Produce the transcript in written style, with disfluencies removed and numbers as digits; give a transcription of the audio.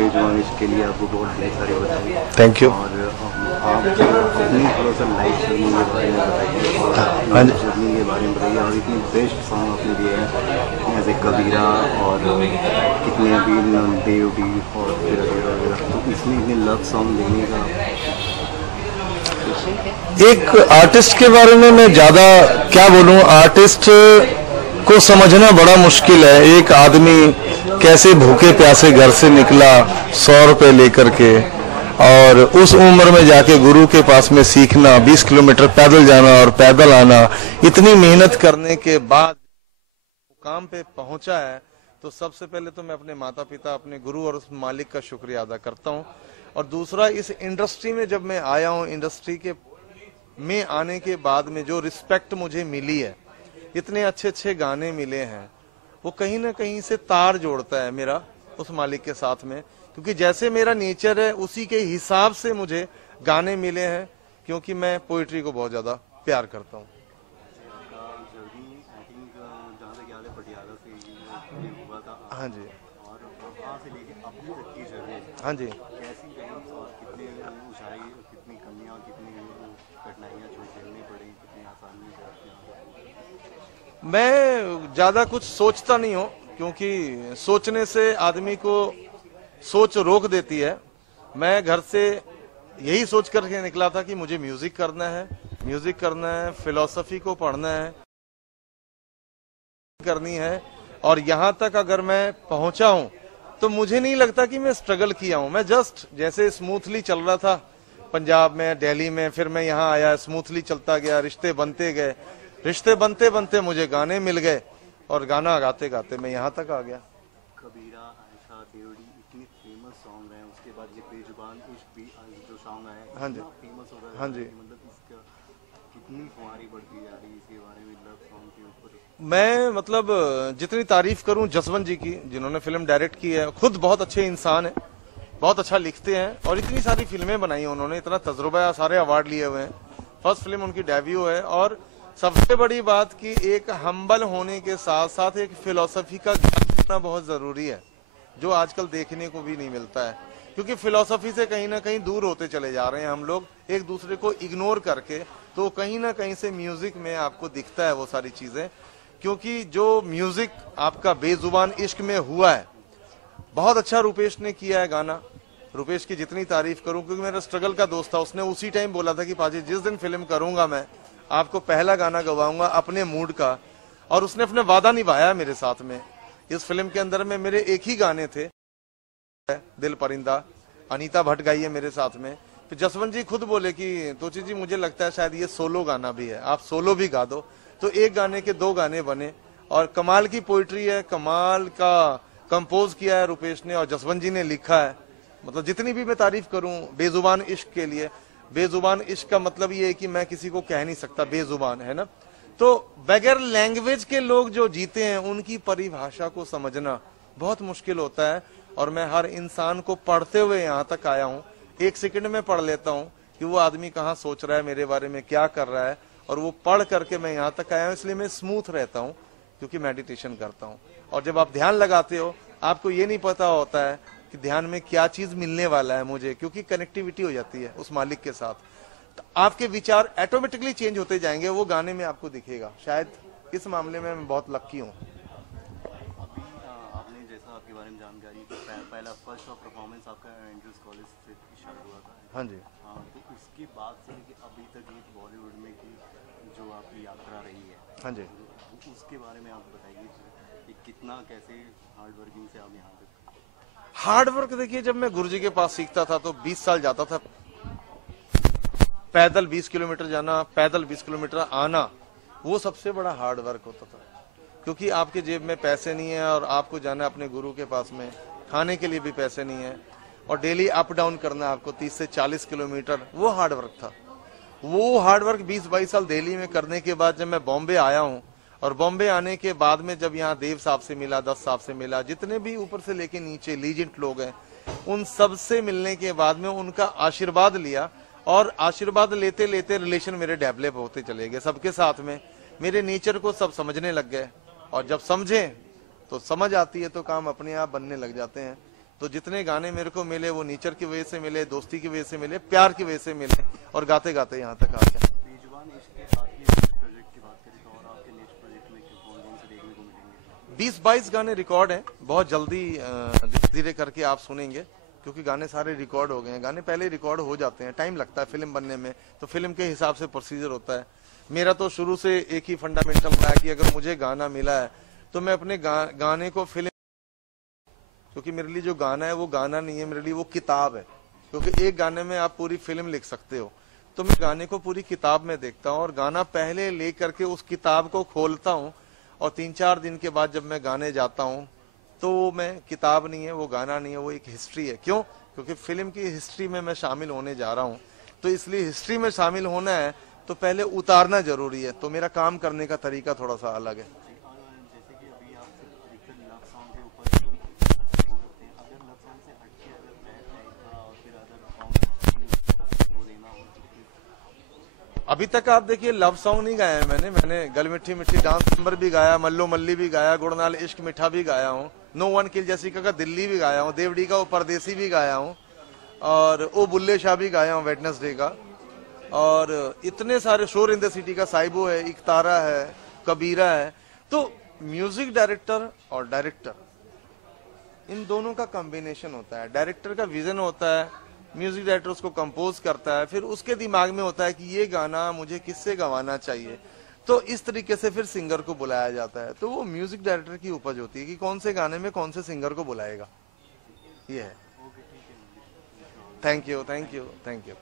बेजुबान के लिए आपको बहुत ढेर सारी बधाई। Thank you. और आप अपनी थोड़ा सा लाइफ जर्नी के बारे में बताइए और जर्नी के बारे में बताइए, और इतनी बेस्ट सॉन्ग आपने दिए हैं जैसे कबीरा और कितने अभी देवडी और फिर वगैरह, तो इसमें इतने लव सॉन्ग देने का। एक आर्टिस्ट के बारे में मैं ज्यादा क्या बोलूं, आर्टिस्ट को समझना बड़ा मुश्किल है। एक आदमी कैसे भूखे प्यासे घर से निकला 100 रुपए लेकर के, और उस उम्र में जाके गुरु के पास में सीखना, 20 किलोमीटर पैदल जाना और पैदल आना, इतनी मेहनत करने के बाद मुकाम पे पहुंचा है। तो सबसे पहले तो मैं अपने माता पिता, अपने गुरु और उस मालिक का शुक्रिया अदा करता हूं। और दूसरा, इस इंडस्ट्री में जब मैं आया हूं, इंडस्ट्री के में आने के बाद में जो रिस्पेक्ट मुझे मिली है, इतने अच्छे अच्छे गाने मिले हैं, वो कहीं ना कहीं से तार जोड़ता है मेरा उस मालिक के साथ में। क्योंकि जैसे मेरा नेचर है उसी के हिसाब से मुझे गाने मिले हैं, क्योंकि मैं पोइट्री को बहुत ज्यादा प्यार करता हूँ। हाँ जी, और वहाँ से लेके अभी तक की जर्नी, हाँ जी, कैसी रही और कितने ऊंचाई, कितनी कमियां, कितनी कठिनाइयां जो झेलनी पड़ी, कितनी आसानी से? मैं ज्यादा कुछ सोचता नहीं हूँ, क्योंकि सोचने से आदमी को सोच रोक देती है। मैं घर से यही सोच करके निकला था कि मुझे म्यूजिक करना है, फिलॉसफी को पढ़ना है, करनी है। और यहाँ तक अगर मैं पहुंचा हूं तो मुझे नहीं लगता कि मैं स्ट्रगल किया हूं। मैं जस्ट जैसे स्मूथली चल रहा था पंजाब में, दिल्ली में, फिर मैं यहाँ आया, स्मूथली चलता गया, रिश्ते बनते गए, रिश्ते बनते बनते मुझे गाने मिल गए, और गाना गाते गाते मैं यहाँ तक आ गया। कबीरा, आयशा, देवड़ी इतनी फेमस सॉन्ग है, उसके बाद ये बेजुबान इश्क भी जो सॉन्ग है, हाँ जी, फेमस हो रहा है। हाँ जी, मतलब इसका कितनी खुमारी बढ़ती जा रही है इसके बारे में, लव सॉन्ग के ऊपर? मैं मतलब जितनी तारीफ करूं जसवंत जी की, जिन्होंने फिल्म डायरेक्ट की है, खुद बहुत अच्छे इंसान है, बहुत अच्छा लिखते हैं, और इतनी सारी फिल्में बनाई हैं उन्होंने, इतना तजुर्बा, सारे अवार्ड लिए हुए हैं। फर्स्ट फिल्म उनकी डेब्यू है। और सबसे बड़ी बात कि एक हम्बल होने के साथ साथ एक फिलोसफी का ज्ञान होना बहुत जरूरी है, जो आजकल देखने को भी नहीं मिलता है। क्योंकि फिलोसफी से कहीं ना कहीं दूर होते चले जा रहे हैं हम लोग, एक दूसरे को इग्नोर करके। तो कहीं ना कहीं से म्यूजिक में आपको दिखता है वो सारी चीजें, क्योंकि जो म्यूजिक आपका बेजुबान इश्क में हुआ है, बहुत अच्छा रुपेश ने किया है गाना। रुपेश की जितनी तारीफ करूं, क्योंकि मेरा स्ट्रगल का दोस्त था, उसने उसी टाइम बोला था कि पाजी जिस दिन फिल्म करूंगा मैं आपको पहला गाना गवाऊंगा अपने मूड का, और उसने अपने वादा निभाया मेरे साथ में। इस फिल्म के अंदर में मेरे एक ही गाने थे, दिल परिंदा, अनीता भट्ट गाई है मेरे साथ में। फिर जसवंत जी खुद बोले कि तोची जी मुझे लगता है शायद ये सोलो गाना भी है, आप सोलो भी गा दो। तो एक गाने के 2 गाने बने, और कमाल की पोइट्री है, कमाल का कंपोज किया है रुपेश ने, और जसवंत जी ने लिखा है। मतलब जितनी भी मैं तारीफ करूं बेजुबान इश्क के लिए, बेजुबान इश्क का मतलब ये है कि मैं किसी को कह नहीं सकता बेजुबान, है ना। तो बगैर लैंग्वेज के लोग जो जीते हैं, उनकी परिभाषा को समझना बहुत मुश्किल होता है। और मैं हर इंसान को पढ़ते हुए यहाँ तक आया हूँ, 1 सेकंड में पढ़ लेता हूँ कि वो आदमी कहाँ सोच रहा है, मेरे बारे में क्या कर रहा है, और वो पढ़ करके मैं यहाँ तक आया हूँ। इसलिए मैं स्मूथ रहता हूँ, क्योंकि मेडिटेशन करता हूँ। और जब आप ध्यान लगाते हो, आपको ये नहीं पता होता है कि ध्यान में क्या चीज मिलने वाला है मुझे, क्योंकि कनेक्टिविटी हो जाती है उस मालिक के साथ। तो आपके विचार ऑटोमेटिकली चेंज होते जाएंगे, वो गाने में आपको दिखेगा। शायद इस मामले में मैं बहुत लक्की हूँ। आपने जैसा आपके बारे में जानकारी, पहला फर्स्ट परफॉर्मेंस आपका एंड्रूज कॉलेज से स्टार्ट हुआ था। हाँ जी, हाँ, तो उसके बाद से लेके अभी तक ये बॉलीवुड में की जो आपकी यात्रा रही है, हाँ जी, तो उसके बारे में आप बताइए कि कितना, कैसे हार्ड वर्किंग से आप यहाँ तक? हार्ड वर्क देखिए, जब मैं गुरुजी के पास सीखता था तो 20 साल जाता था पैदल, 20 किलोमीटर जाना, पैदल 20 किलोमीटर आना, वो सबसे बड़ा हार्ड वर्क होता था। क्योंकि आपके जेब में पैसे नहीं है, और आपको जाना अपने गुरु के पास में, खाने के लिए भी पैसे नहीं है, और डेली अप डाउन करना आपको 30 से 40 किलोमीटर, वो हार्ड वर्क था। वो हार्ड वर्क 20-22 साल दिल्ली में करने के बाद जब मैं बॉम्बे आया हूँ, और बॉम्बे आने के बाद में जब यहाँ देव साहब से मिला, 10 साहब से मिला, जितने भी ऊपर से लेके नीचे लीजेंट लोग हैं, उन सब से मिलने के बाद में उनका आशीर्वाद लिया, और आशीर्वाद लेते लेते रिलेशन मेरे डेवलप होते चले गए सबके साथ में। मेरे नेचर को सब समझने लग गए, और जब समझे तो समझ आती है तो काम अपने आप बनने लग जाते हैं। तो जितने गाने मेरे को मिले वो नेचर की वजह से मिले, दोस्ती की वजह से मिले, प्यार की वजह से मिले, और गाते गाते यहाँ तक आ गया। बेजुबान इश्क के साथ ही प्रोजेक्ट की बात करें तो और आपके नेक्स्ट प्रोजेक्ट में कौन कौन से देखने को मिलेंगे? 20-22 गाने रिकॉर्ड हैं, बहुत जल्दी धीरे धीरे करके आप सुनेंगे, क्योंकि गाने सारे रिकॉर्ड हो गए हैं। गाने पहले रिकॉर्ड हो जाते हैं, टाइम लगता है फिल्म बनने में, तो फिल्म के हिसाब से प्रोसीजर होता है। मेरा तो शुरू से एक ही फंडामेंटल रहा है कि अगर मुझे गाना मिला है तो मैं अपने गाने को फिल्म, क्योंकि मेरे लिए जो गाना है वो गाना नहीं है, मेरे लिए वो किताब है। क्योंकि एक गाने में आप पूरी फिल्म लिख सकते हो, तो मैं गाने को पूरी किताब में देखता हूँ, और गाना पहले ले करके उस किताब को खोलता हूँ, और 3-4 दिन के बाद जब मैं गाने जाता हूँ तो वो मैं किताब नहीं है, वो गाना नहीं है, वो एक हिस्ट्री है। क्यों? क्योंकि फिल्म की हिस्ट्री में मैं शामिल होने जा रहा हूँ, तो इसलिए हिस्ट्री में शामिल होना है तो पहले उतारना जरूरी है। तो मेरा काम करने का तरीका थोड़ा सा अलग है। जैसे कि अभी आप सिर्फ लव सॉन्ग के ऊपर ही वो करते हैं, अगर लव सॉन्ग से हटके अगर रैप टाइप का और फिर अदर सॉन्ग वो देना हो तो अभी तक आप देखिए लव सॉन्ग नहीं गाया है मैंने गल मिट्टी मिट्टी डांस नंबर भी गाया, मल्लो मल्ली भी गाया, गुड़नाल इश्क मिठा भी गाया हूँ, नो वन किल जैसिका का दिल्ली भी गाया हूँ, देवडी का वो परदेसी भी गाया हूँ, और ओ बुल्ले शाह भी गाया हूँ वेडनेसडे का, और इतने सारे शोर इन द सिटी का साइबो है, इकतारा है, कबीरा है। तो म्यूजिक डायरेक्टर और डायरेक्टर, इन दोनों का कॉम्बिनेशन होता है। डायरेक्टर का विजन होता है, म्यूजिक डायरेक्टर उसको कंपोज करता है, फिर उसके दिमाग में होता है कि ये गाना मुझे किससे गवाना चाहिए, तो इस तरीके से फिर सिंगर को बुलाया जाता है। तो वो म्यूजिक डायरेक्टर की उपज होती है कि कौन से गाने में कौन से सिंगर को बुलाएगा। ये है। Thank you, thank you, thank you.